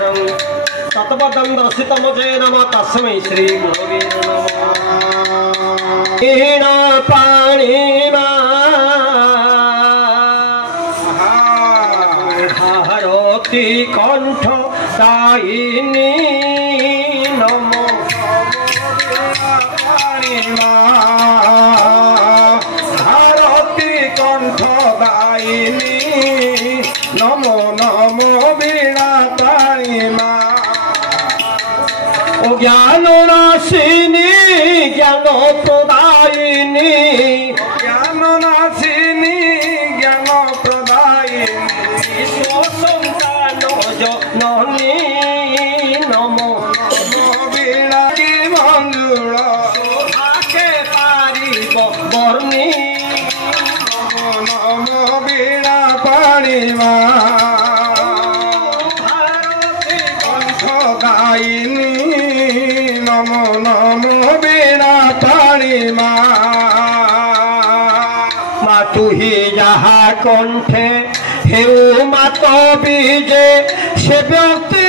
तत्पदं दर्शितमजे नमः तस्मै श्री गुरवे नमः। वीणा पाणिमा भारती कंठ दायिनी नमो पाणिमा भारती कंठ दायिनी नमो नमो वीणा पाणिमा। ज्ञान नाशिनी ज्ञान प्रदायिनी ज्ञान नाशिनी ज्ञान प्रदायिनी संतान जननी नमो नमो वीणा की मंजुळ आके पारिब बर्णी नमो नमो वीणा पाणिमा भारती कंठ दायिनी नमो नमो वीणा पाणिमा। मातु ही जहा कंठे हेउ मात बीजे से व्यक्ति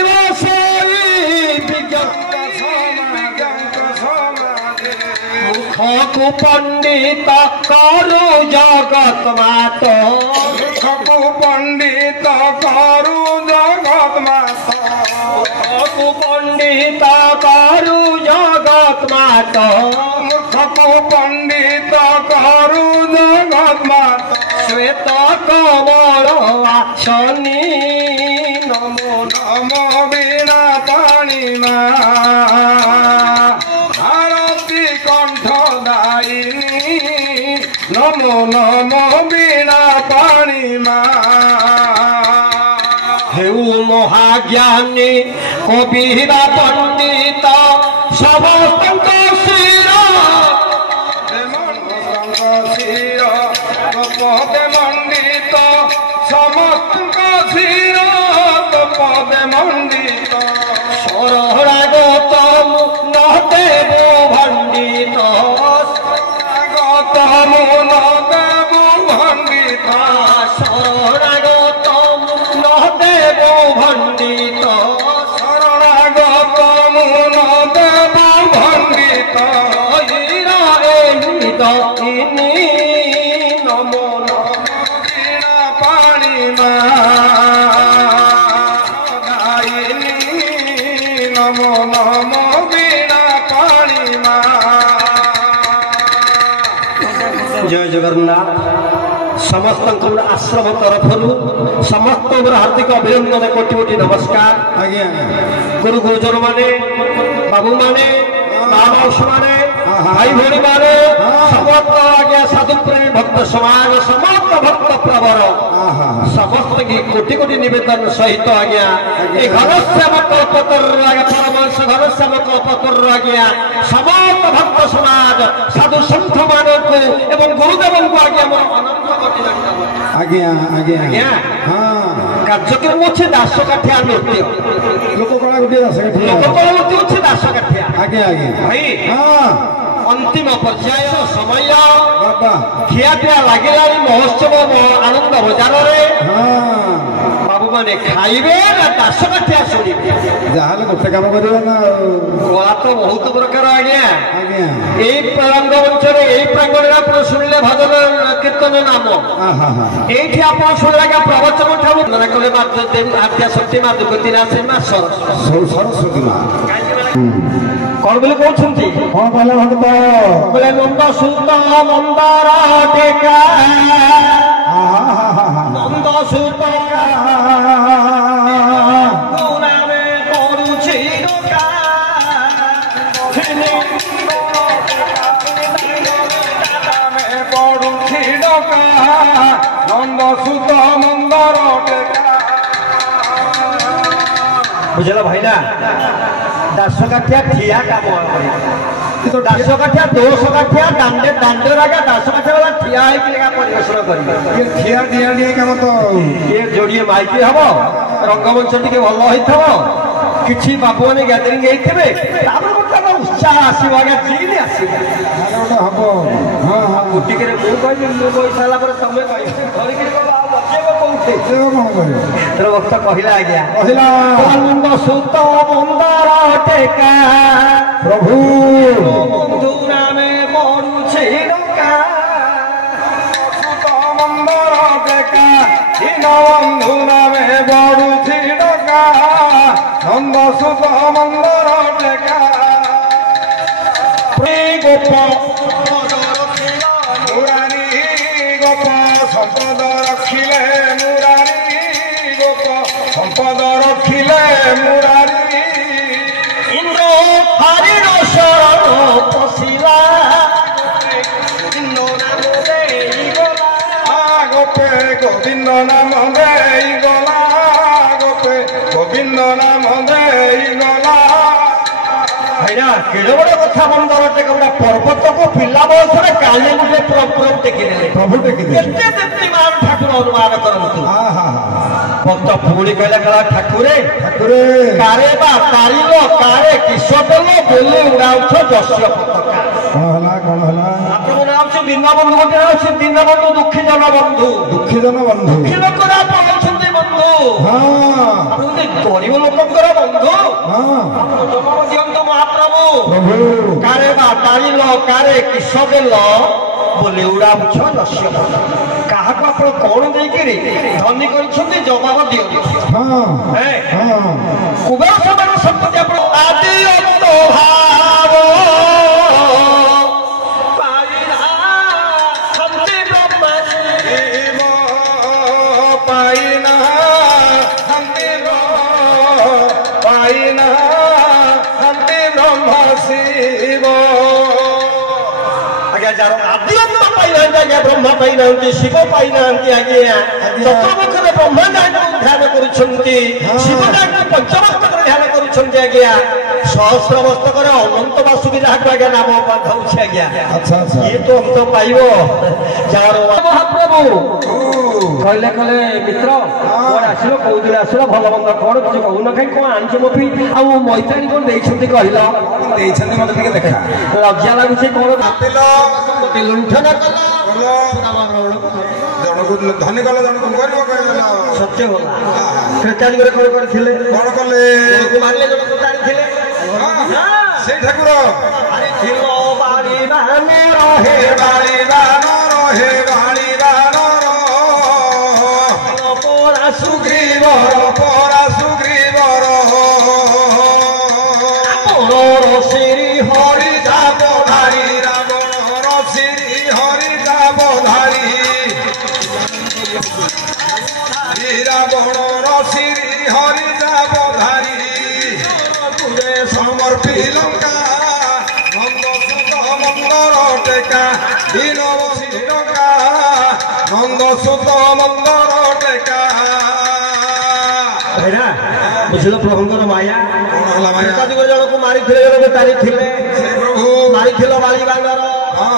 मुखकु पंडित करु जगत मात मुखकु पंडित करु जगत मात मुखकु पंडित करु जगत मात मुखकु पंडित करु जगत मात। श्वेत कमल आसनी नमो नमो वीणा पाणिमा भारती कंठ दायिनी नमो नमो वीणा पाणिमा। हेउ महाज्ञानी कबीरा पंडित समस्त शिर पदे मंडित समस्त शिर पदे मंडित शरणागत न देव भंडित गत मुन देव भंडित शरणागत न देव भंडित शरणागत मुन देव भंडित। दीनी नमो वीणा पाणिमा दायिनी नमो नमो वीणा पाणिमा। जय जगन्नाथ। समस्त आश्रम तरफ समस्त हार्दिक अभिनंदन कोटि कोटि नमस्कार। आज्ञा गुरु गुरुजन माने बाबू माने माँ मौसी माने भाई भौणी माने समस्त आज्ञा साधु प्रेमी भक्त समाज समस्त भक्त प्रवर समस्त की कोटि कोटि निवेदन सहित आज्ञा ये घनश्याम कल्पतर परमहंस घनश्याम कल्पतर आज्ञा समस्त भक्त समाज साधु संत मानक एवं गुरुदेव को आज्ञा मोर अनंत कोटि आज्ञा आज्ञा आज्ञा हाँ कार्यक्रम अच्छे दास काठिया नृत्य लोककला गोटे दास काठिया लोककला नृत्य अच्छे दास काठिया आज्ञा आज्ञा भाई हाँ अंतिम पर्याय समय बाबा खियापिया लगिला महोत्सव आनंद बजार हाँ बाबू मैंने खाइबे ना दास काठिया शुणे जहाँ गोटे काम करवा ना कला तो बहुत प्रकार आज्ञा आज्ञा यही रंगमंच यही प्रांगण आप शुणिले भजन कीर्तन नाम ये आप शुणिले प्रवचन ठार कले आद्या शक्ति माँ दुर्गतिनाथ माँ सरस्वती माँ कौन बोले कहते हाँ कहले भक्त बोले नंद सुत मंदार टेका नंद सुत नंद सुत मंदर टेका बुझल भाईना दास काठिया ठिया काम दास काठिया दोष काठिया दांडे दांडे रागा दास काठिया वाला ठिया है परिवेशन करेंगे ये ठिया दिया दिया काम तो ये जोड़िए माइकी हम रंगमंच टी भल होता किसी बाबू मैंने गैदरिंग होते उत्साह आसो आगे जीनी आसो हम हाँ हाँ गोटिके मुझे मुझे सारा तुम कह ସେବା କଣ କରିବ ତୋର ଭକ୍ତ କହିଲା ଆଜ୍ଞା କହିଲା ନନ୍ଦ ସୁତ ମନ୍ଦର ଟେକା ପ୍ରଭୁ ବନ୍ଧୁ ନାମେ ପଡୁଛି ଡକା ସୁତ ମନ୍ଦର ଟେକା ଦୀନ ବନ୍ଧୁ ନାମେ ବଢୁଛି ଡକା ନନ୍ଦ ସୁତ ମନ୍ଦର ଟେକା ଗୋପ ମୁରାରୀ ଗୋପ ସମ୍ପଦ ରଖିଲେ ମୁରାରୀ ଗୋପ ସମ୍ପଦ ରଖିଲେ ମୁରାରୀ ଇନ୍ଦ୍ର ହରିର ଶରଣ ପଶିଲା ଗୋପେ ଗୋବିନ୍ଦ ନାମ ଦେଇଗଲା ଗୋପେ ଗୋବିନ୍ଦ ନାମ ଦେଇଗଲା ଭାଇନା କେଡେ ବଡ କଥା ମନ୍ଦର ଟେକା ଗୋଟେ ପର୍ବତକୁ ପିଲା ବୟସରେ କାଳେ ଗୋଟେ ପ୍ରଭୁ ଟେକିଦେଲେ ପ୍ରଭୁ ଟେକିଦେଲେ କେତେ ଦେବୀ ମାନ ଠାକୁର ଅନୁମାନ କରନ୍ତୁ ଆହା ଭକ୍ତ ପୁଣି କହିଲା କହିଲା ଠାକୁରେ ଠାକୁରେ କାରେ ବା ତାରିଲ କାରେ କିସ ଦେଲ ବୋଲି ଉଡାଉଛ ଯଶ୍ୟ ପତାକା କଣ ହେଲା ଆପଣଙ୍କ ନାଁ ହଉଛି ଦୀନବନ୍ଧୁ ଗୋଟେ ନାଁ ହଉଛି ଦୀନବନ୍ଧୁ ଦୁଃଖୀ ଜନ ବନ୍ଧୁ ଦୁଃଖୀ ଜନ ବନ୍ଧୁ ଦୁଃଖୀ ଲୋକরা ପଳଉଛନ୍ତି ବନ୍ଧୁ ହଁ ଆପଣ ଯଦି ଗରିବ ଲୋକଙ୍କର ବନ୍ଧୁ ହଁ ଜନ୍ମ ଦିଅନ୍ତୁ ମହାପ୍ରଭୁ ପ୍ରଭୁ କାରେ ବା ତାରିଲ କାରେ କିସ ଦେଲ ବୋଲି ଉଡାଉଛ ଯଶ୍ୟ ପତାକା କାହାକୁ ଆପଣ କଣ ଦେଇକିରି ଧନୀ କରିଛନ୍ତି ଜବାବ ଦିଅନ୍ତୁ ହଁ ହଁ କୁବେର ସମାନ ସମ୍ପତ୍ତି ଆପଣ ଆଦି ଅନ୍ତ ଭାବ ପାଇନା ଶାନ୍ତି ବ୍ରହ୍ମ ଶିବ ପାଇନା ଶାନ୍ତି ପାଇନା ଶାନ୍ତି ବ୍ରହ୍ମ ଶିବ ଆଜ୍ଞା ଯାର ଆଦି ଅନ୍ତ ପାଇନାହାନ୍ତି ଆଜ୍ଞା ବ୍ରହ୍ମ ପାଇନାହାନ୍ତି ଶିବ ପାଇନାହାନ୍ତି ଆଜ୍ଞା ଚତୁର୍ମୁଖରେ ବ୍ରହ୍ମା ଯାହାକୁ ଧ୍ୟାନ କରୁଛନ୍ତି ଶିବ ଯାହାକୁ ପଞ୍ଚମସ୍ତକରେ ଧ୍ୟାନ କରୁଛନ୍ତି ଆଜ୍ଞା ସହସ୍ର ମସ୍ତକରେ ଅନନ୍ତ ବାସୁକି ଯାହାକୁ ଆଜ୍ଞା ନାମ ଧରୁଛି ଆଜ୍ଞା ଆଚ୍ଛା ଆଚ୍ଛା ଇଏ ତ ଅନ୍ତ ପାଇବ ଯାହାର ମହାପ୍ରଭୁ କହିଲେ କହିଲେ ମିତ୍ର କୁଆଡେ ଆସିଲ କୋଉଦିନ ଆସିଲ ଭଲ ମନ୍ଦ କଣ କିଛି କହୁନ କାହିଁ କଣ ଆଣିଛ ମୋ ପାଇଁ ଆଉ ମୈତ୍ରାଣୀ କଣ ଦେଇଛନ୍ତି କହିଲ ଦେଇଛନ୍ତି ମତେ ଟିକେ ଦେଖା ଲଜ୍ଜା ଲାଗୁଛି କଣ ଲୁଣ୍ଠନ ଜଣକୁ ଧନୀ କଲ ଜଣକୁ ଗରିବ କହିଲ ସତ୍ୟ ଗଲା ତ୍ରେତା ଯୁଗରେ କଣ କରିଥିଲେ କଣ କଲେ ଜଣକୁ ମାରିଲେ ଜଣକୁ ଜାଣିଥିଲେ ସେଇ ଠାକୁର ବାଡ଼ି ବାନର ହେ ବାଳି ବାନର ହେ ବାଳି ବାନର ପରା ସୁଗ୍ରୀବ ପରା ସୁଗ୍ରୀବର ପରର ଶ୍ରୀ ହରି যাব ধারি রাবণর শ্রী হরি যাব ধারি রাবণর শ্রী হরি যাব ধারি সমর্পি লঙ্কা নন্দ সুত মন্দর টেকা দীনবন্ধু টকা নন্দ সুত মন্দর টেকা ଭାଇନା ବୁଝିଲ ପ୍ରଭୁଙ୍କର ମାୟା କଣ ହେଲା ମାୟା ତ୍ରେତା ଯୁଗରେ ଜଣକୁ ମାରିଥିଲେ ଜଣକୁ ତାରିଥିଲେ ସେ ପ୍ରଭୁ ମାରିଥିଲ ବାଳି ବାନର ହଁ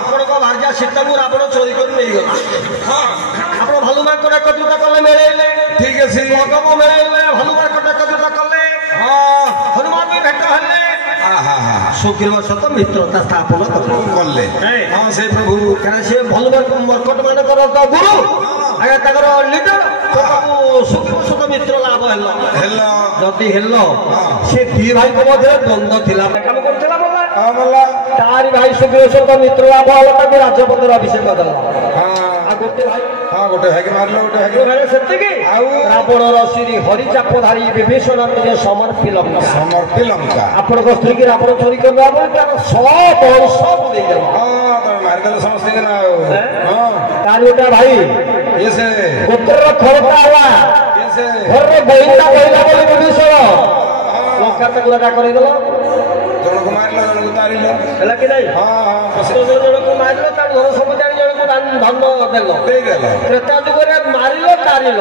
ଆପଣଙ୍କ ଭାର୍ଯ୍ୟା ସୀତାକୁ ରାବଣ ଚୋରି କରି ନେଇଗଲା ହଁ ଆପଣ ଭାଲୁମାଙ୍କର ଏକତ୍ରିତ କଲେ ମିଳେଇଲେ ଠିକ ଅଛି ଭଗବ ମିଳେଇଲେ ଭାଲୁମାଙ୍କର ଏକତ୍ରିତ କଲେ ହଁ ହନୁମାନ ବି ଭେଟ ହେଲେ ଆହା ସୁଗ୍ରୀବ ସହିତ ମିତ୍ରତା ସ୍ଥାପନ କଲେ କଲେ ହଁ ସେ ପ୍ରଭୁ କାରଣ ସେ ଭାଲୁମାନ ମର୍କଟ ମାନଙ୍କର ତ ଗୁରୁ ଆଜ୍ଞା ତାଙ୍କର ଲିଡର ସବୁ ସୁଗ୍ରୀବ ସହିତ ମିତ୍ର ଲାଭ ହେଲା ହେଲ ଯଦି ହେଲ ସେ ଦି ଭାଇଙ୍କ ମଧ୍ୟରେ ଦ୍ୱନ୍ଦ୍ୱ ଥିଲା କାମ କରୁଥିଲା ବୋଲା ଆମଲା ତାରି ଭାଇ ସୁଗ୍ରୀବ ସହିତ ମିତ୍ର ଲାଭ ହେଲା ତାକୁ ରାଜପଦର ଅଭିଷେକ ଦେଲା ଆଉ ଗୋଟେ ଭାଇ ଗୋଟେ ଭାଇକି ମାରିଲ ଗୋଟେ ଭାଇକି ସେତିକି ଆଉ ରାବଣର ଶ୍ରୀ ହରିଚାପଧାରୀ ବିଭୀଷଣ ନିଜେ ସମର୍ପି ଲଙ୍କା ସମର୍ପି ଲଙ୍କା ଆପଣଙ୍କ ସ୍ତ୍ରୀକି ରାବଣ ଚୋରି କରିବା ପରେ ତାର ବଂଶ ବୁଲେଇଦେଲା ତମେ ମାରିଦେଲେ ସମସ୍ତଙ୍କୁ ନା ଆଉ ତାର ଗୋଟେ ଭାଇ ଇଏ ସେ ଗୋତ୍ରର ଖରତା ହେଲା ଇଏ ସେ ଘରରେ ବଇଲା ବଇଲା ବୋଲି ବିଭୀଷଣ ଲଙ୍କା ତାକୁ ରାଜା କରିଦେଲ ଜଣକୁ ମାରିଲ ଜଣକୁ ତାରିଲ ହେଲା କି ନାଇଁ ହଁ ଜଣକୁ ମାରିଲ ତାର ଧନ ସମ୍ପତ୍ତି ଆଣି ଜଣକୁ ଧନ ଦେଲ ଦେଇଦେଲ ତ୍ରେତା ଯୁଗରେ ମାରିଲ ତାରିଲ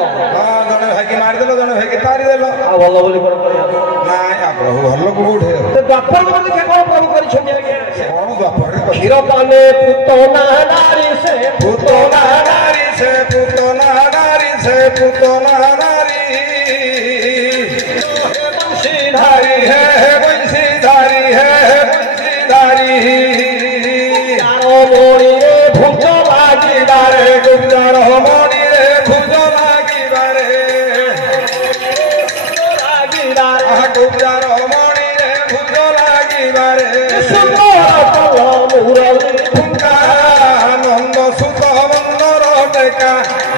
ଜଣେ ଭାଇକି ମାରିଦେଲ ଜଣେ ଭାଇକି ତାରିଦେଲ ଆଉ ଭଲ ବୋଲି କଣ କରିବା ନାଇଁ ପ୍ରଭୁ ଭଲ ଲୋକ କୋଉଠି ଦ୍ୱାପର ଦେଖେ କଣ ପ୍ରଭୁ କରିଛନ୍ତି ଆଜ୍ଞା କଣ ଦ୍ୱାପରରେ କ୍ଷୀର ପାନେ ପୁତନା ନାରୀ ସେ ପୁତନା ନାରୀ ସେ ପୁତନା ନାରୀ ସେ ପୁତନା ନାରୀ ବଂଶୀଧାରୀ ହେ ବଂଶୀଧାରୀ ହେ ବଂଶୀଧାରୀ ମଣିରେ ଭୁଜ ଲାଗିବାରେ ଗୁଞ୍ଜର ମଣିରେ ଭୁଜ ଲାଗି କୁଜାର ମଣିରେ ଭୁଜ ଲାଗିବାରେ ନନ୍ଦ ସୁତ ମନ୍ଦର ଟେକା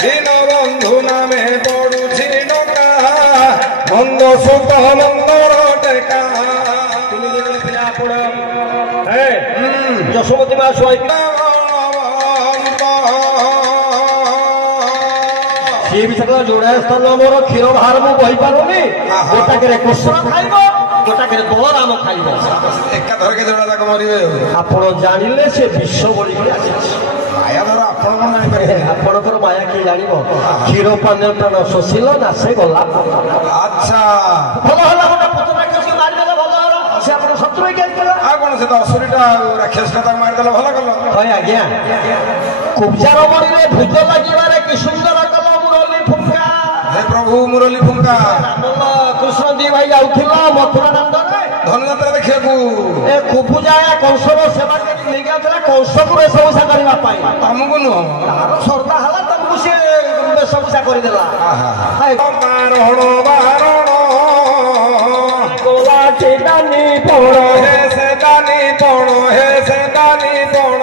ଦିନ ବନ୍ଧୁ ନାମେ ପଡୁଛି ଡକା ନନ୍ଦ ସୁତ ମନ୍ଦର ଟେକା ଯଶୋମତୀ ମା ଶୁଆଇ ସିଏ ବି ସେଟା ଯୋଡାଏ ସ୍ଥାନ ମୋର କ୍ଷୀର ବାହାର ମୁଁ କହିପାରୁନି ଗୋଟାକରେ କୃଷ୍ଣ ଖାଇବ ଗୋଟାକରେ ବଳରାମ ଖାଇବ ଏକାଥରକେ ଯୋଡା ଯାକ ମରିବେ ଆପଣ ଜାଣିଲେ ସେ ବିଷ ବଳିକି ଆସିଛି ମାୟା ଧର ଆପଣ କଣ ଜାଣିପାରିବେ ଆପଣଙ୍କର ମାୟା କିଏ ଜାଣିବ କ୍ଷୀର ପାନ ପ୍ରାଣ ଶୋଷିଲ ନା ସେ ଗଲା ଆଚ୍ଛା ଭଲ ହେଲା ଗୋଟେ ପୁତ୍ର ରାକ୍ଷସକୁ ମାରିଦେଲେ ଭଲ ହେଲା ସେ ଆପଣ ଶତ୍ରୁ ହେଇକି ଆସିଥିଲା ଆଉ କଣ ସେ ତ ଅସୁରୀଟା ରାକ୍ଷସଟା ତାକୁ ମାରିଦେଲେ ଭଲ କଲ ହଏ ଆଜ୍ଞା କୁବଜାର ମଣିରେ ଭୁଜ ଲାଗିବାରେ କି ସୁନ୍ଦର କଲ ମୁରଲି ଫୁଙ୍କା ହେ ପ୍ରଭୁ ମୁରଲି ଫୁଙ୍କା କୃଷ୍ଣ ଦି ଭାଇ ଯାଉଥିଲା ମଥୁରା ନନ୍ଦରେ ଧନୁଯାତ୍ରା ଦେଖିବାକୁ ଏ କୁବୁଜାଏ କଂସର ସେବା କରି ନେଇକି ଆଉଥିଲା କଂସକୁ ବେଶଭୂଷା କରିବା ପାଇଁ ତମକୁ ନୁହଁ ତାର ଶ୍ରଦ୍ଧା ହେଲା ତମକୁ ସେ ବେଶଭୂଷା କରିଦେଲା ବାରଣ ବାରଣ ଗୋଲାଟି ଦାନି ପଣ ହେ ସେ ଦାନି ପଣ ହେ ସେ ଦାନି ପଣ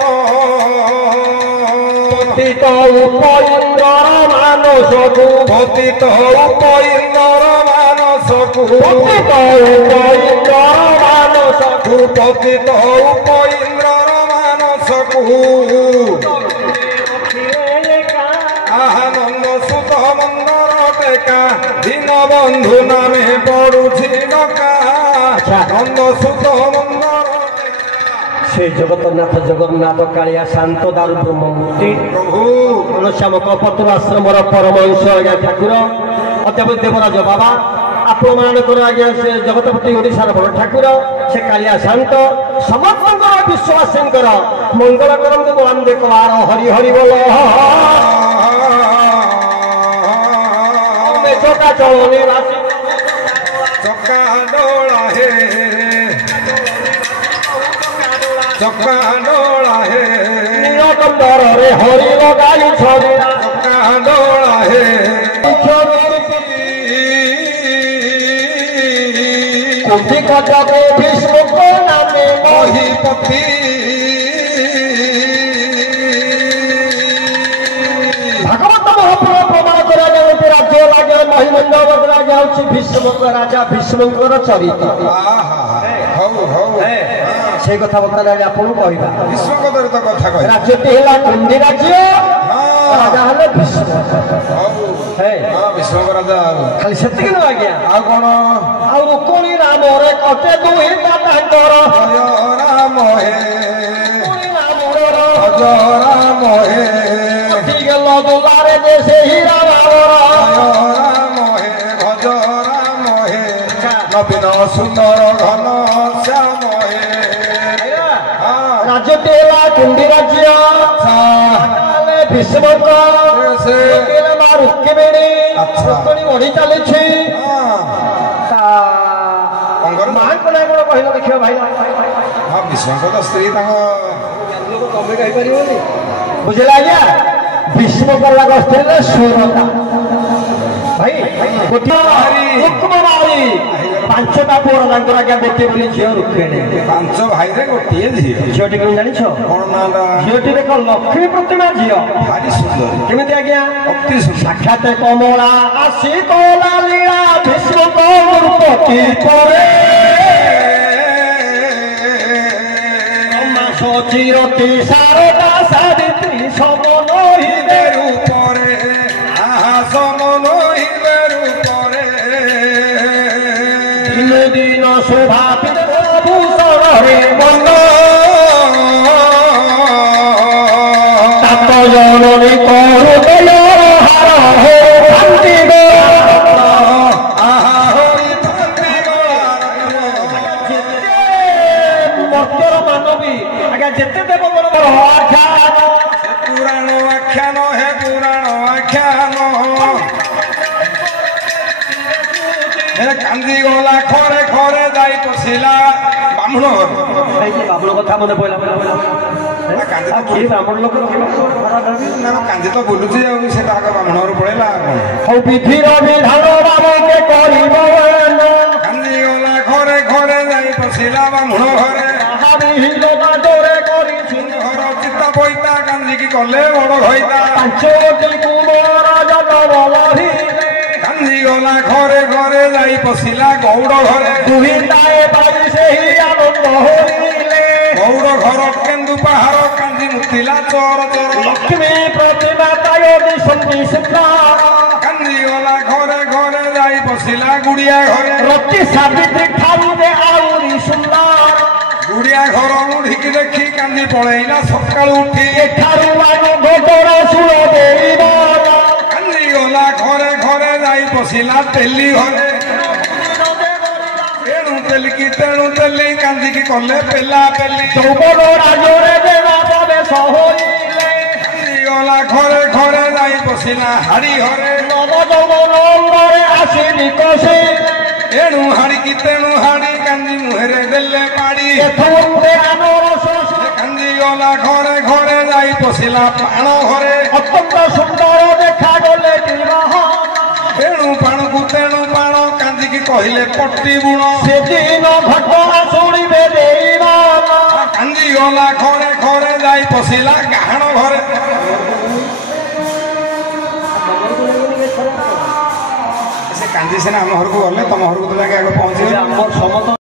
ପତିତ ଉପଇନ୍ଦ୍ରର ମାନସକୁ ପତିତ ଉପଇନ୍ଦ୍ରର ମାନସକୁ ପତିତ ଉପଇନ୍ଦ୍ରର ମାନସକୁ ପତିତ ଉପଇନ୍ଦ୍ରର ମାନସକୁ ଆନନ୍ଦ ସୁତ ମନ୍ଦର ଟେକା ଦିନ ବନ୍ଧୁ ନାମେ ପଡୁଛି ଡକା ନନ୍ଦ ସୁତ ମନ୍ଦର ସେ ଜଗତନାଥ ଜଗନ୍ନାଥ କାଳିଆ ଶାନ୍ତ ଦାରୁ ବ୍ରହ୍ମମୂର୍ତ୍ତି ପ୍ରଭୁ ଘନଶ୍ୟାମ କପତର ଆଶ୍ରମର ପରମହଂସ ଆଜ୍ଞା ଠାକୁର ଅତ୍ୟବ ଦେବରାଜ ବାବା ଆପଣମାନଙ୍କର ଆଜ୍ଞା ସେ ଜଗତପତି ଓଡ଼ିଶାର ବଡ଼ ଠାକୁର ସେ କାଳିଆ ଶାନ୍ତ ସମସ୍ତଙ୍କର ବିଶ୍ୱାସୀଙ୍କର ମଙ୍ଗଳ କରନ୍ତୁ ବନ୍ଦେ କବାର ହରି ହରି ବୋଲ ଚକା ଚଳନି ରାଶି ଚକା ଡୋଳା ହେ ଚକା ଡୋଳା ହେ ନୀଳକଣ୍ଡରରେ ହରି ଲଗାଇ ଛଡ଼ିଲା ଚକା ଡୋଳା ହେ କୁମ୍ଭୀ କଟକେ ଭୀଷ୍ମକ ନାମେ ମହିପତି ଭାଗବତ ମହାପ୍ରଭୁ ପ୍ରମାଣ କରାଯାଉଛି ରାଜ୍ୟ ଲାଗେ ମହିମଣ୍ଡଳ କରାଯାଉଛି ଭୀଷ୍ମଙ୍କ ରାଜା ଭୀଷ୍ମଙ୍କର ଚରିତ୍ର ହଉ ହଉ ସେଇ କଥା ବର୍ତ୍ତମାନ ଆପଣଙ୍କୁ କହିବା ବିଶ୍ୱଙ୍କର ତ କଥା କହିବା ରାଜ୍ୟଟି ହେଲା କୁଣ୍ଡି ରାଜ୍ୟ ରାଜା ହେଲେ ଭୀଷ୍ମ ବିଶ୍ୱଙ୍କ ରାଜା ଖାଲି ସେତିକି ନୁହଁ ଆଜ୍ଞା ଆଉ କଣ ଆଉ ରୁକ୍ମିଣୀ ରାମରେ କଟେ ଦୁଇ ତାଙ୍କର ରାମ ହେ ରାମର ରାମ ହେ ଗଲ ଦୁଲାରେ ଯେ ସେହି ରାମର ରାମ ହେ ଭଜ ରାମ ହେ ନବୀନ ସୁନ୍ଦର ଘନ ଶ୍ୟାମ ହେ ରାଜ୍ୟଟି ହେଲା କୁଣ୍ଡି ରାଜ୍ୟ ଭୀଷ୍ମଙ୍କ ମା ରୁକ୍ମିଣୀ ରୁକ୍ମିଣୀ ବଢି ଚାଲିଛି ମାଙ୍କ ନାଁ କଣ କହିଲ ଦେଖିବ ଭାଇ ହଁ ବିଶ୍ୱଙ୍କ ତ ସ୍ତ୍ରୀ ତାଙ୍କ ତମେ କହିପାରିବନି ବୁଝିଲା ଆଜ୍ଞା ଭୀଷ୍ମଙ୍କ ଲାଗ ସ୍ତ୍ରୀରେ ସୁରତା ଭାଇ ରୁକ୍ମବାରୀ ପାଞ୍ଚଟା ପୁଅ ତାଙ୍କର ଆଜ୍ଞା ଗୋଟିଏ ବୋଲି ଝିଅ ରୁକ୍ମିଣୀ ପାଞ୍ଚ ଭାଇରେ ଗୋଟିଏ ଝିଅ ଝିଅଟି କେମିତି ଜାଣିଛ କଣ ନାଁଟା ଝିଅଟି ଦେଖ ଲକ୍ଷ୍ମୀ ପ୍ରତିମା ଝିଅ ଭାରି ସୁନ୍ଦର କେମିତି ଆଜ୍ଞା ଅତି ସୁନ୍ଦର ସାକ୍ଷାତ କମଳା ଆସି କଲା ଲୀଳା ଭୀଷ୍ମଙ୍କ ରୂପତି ପରେ ସଚିରତି ଶାରଦା ସାବିତ୍ରୀ ସମନ ହିବେ ରୂପରେ ସମନ ହିବେ ରୂପରେ ଦିନ ଦିନ ଶୋଭା ଭୂଷଣରେ ମନ ତାପ ଜନନୀ କରୁ ହାର ହେ ଶାନ୍ତି ମର୍ତ୍ତ୍ୟର ମାନବୀ ଆଜ୍ଞା ଯେତେ ଦେବ ବଡ଼ ବଡ଼ ପୁରାଣ ଆଖ୍ୟାନ ହେ ପୁରାଣ ଆଖ୍ୟାନ କାନ୍ଦି ଗଲା ଖରେ ଖରେ ଯାଇ ପଶିଲା ବ୍ରାହ୍ମଣ ଘର ବାବୁଳ କଥା ମନେ ପଡିଲା କିଏ ବ୍ରାହ୍ମଣ ଲୋକ କାନ୍ଦି ତ ବୁଲୁଛି ଆଉ ସେ ତାଙ୍କ ବ୍ରାହ୍ମଣ ଘର ପଳେଇଲା ହଉ ବିଧିର ବିଧାନ ବାବକେ କରିବ କାନ୍ଦି ପଶିଲା ବାମୁଣ ଘରେ ଜୋରେ କରିଛି ଘର ଚିତା ପଇତା କାନ୍ଦିକି କଲେ ବଡ ଘଇତା ପାଞ୍ଚଟି କୁମର ଜନବଲହିଲେ କାନ୍ଦି ଗଲା ଘରେ ଘରେ ଯାଇ ପଶିଲା ଗୌଡ଼ ଘରେ ଦୁହିତାଏ ପାଇ ସେହି ଆନନ୍ଦ ହୋଇଲେ ଗୌଡ଼ ଘର କେନ୍ଦୁ ପାହାର କାନ୍ଦି ମୁତିଲା ଚୋର ଚୋର ଲକ୍ଷ୍ମୀ ପ୍ରତିମା ତାୟ ଦିଶନ୍ତି ସୁନ୍ଦର କାନ୍ଦି ଗଲା ଘରେ ଘରେ ଯାଇ ପଶିଲା ଗୁଡିଆ ଘରେ ରତି ସାବିତ୍ରୀ ଠାରୁ ଯେ ଆହୁରି ସୁନ୍ଦର ଗୁଡିଆ ଘର ମୁଢିକି ଦେଖି କାନ୍ଦି ପଳେଇଲା ସକାଳୁ ଉଠି ଏଠାରୁ ଘଟଣା ଶୁଣ ଦେବ କାନ୍ଦି ଗଲା ଘରେ ଘରେ ଯାଇ ପଶିଲା ତେଲି ଘରେ ତେଣୁ ତେଲିକି ତେଣୁ ତେଲି କାନ୍ଦିକି କଲେ ପେଲା ପେଲି ଯୌବନ ରାଜରେ ଦେବା ପ୍ରବେଶ ହୋଇଲେ କାନ୍ଦି ଗଲା ଘରେ ଘରେ ଯାଇ ପଶିଲା ହାଡି ଘରେ ନବ ଯୌବନ ଅଙ୍ଗରେ ଆସି ବିକଶିଲେ ଏଣୁ ହାଡିକି ତେଣୁ ହାଡି କାନ୍ଦି ମୁହେଁରେ ଦେଲେ ପାଡି ଏଥରେ ଆମର ଶୋଷ କାନ୍ଦି ଗଲା ଘରେ ଘରେ ଯାଇ ପଶିଲା ପାଣ ଘରେ ଅତ୍ୟନ୍ତ ସୁନ୍ଦର ଦେଖାଗଲେ ବିବାହ ତେଣୁ ପାଣକୁ ତେଣୁ ପାଣ କାନ୍ଦିକି କହିଲେ ପଟି ବୁଣ ସେଦିନ ଘଟଣା ଶୁଣିବେ ଦେଇବା କାନ୍ଦି ଗଲା ଘରେ ଘରେ ଯାଇ ପଶିଲା ଗାହାଣ ଘରେ ସେ କାନ୍ଦି ସିନା ଆମ ଘରକୁ ଗଲେ ତମ ଘରକୁ ତ ଯାଇକି ଆଗ ପହଞ୍ଚିବେ ଆମର ସମସ୍ତ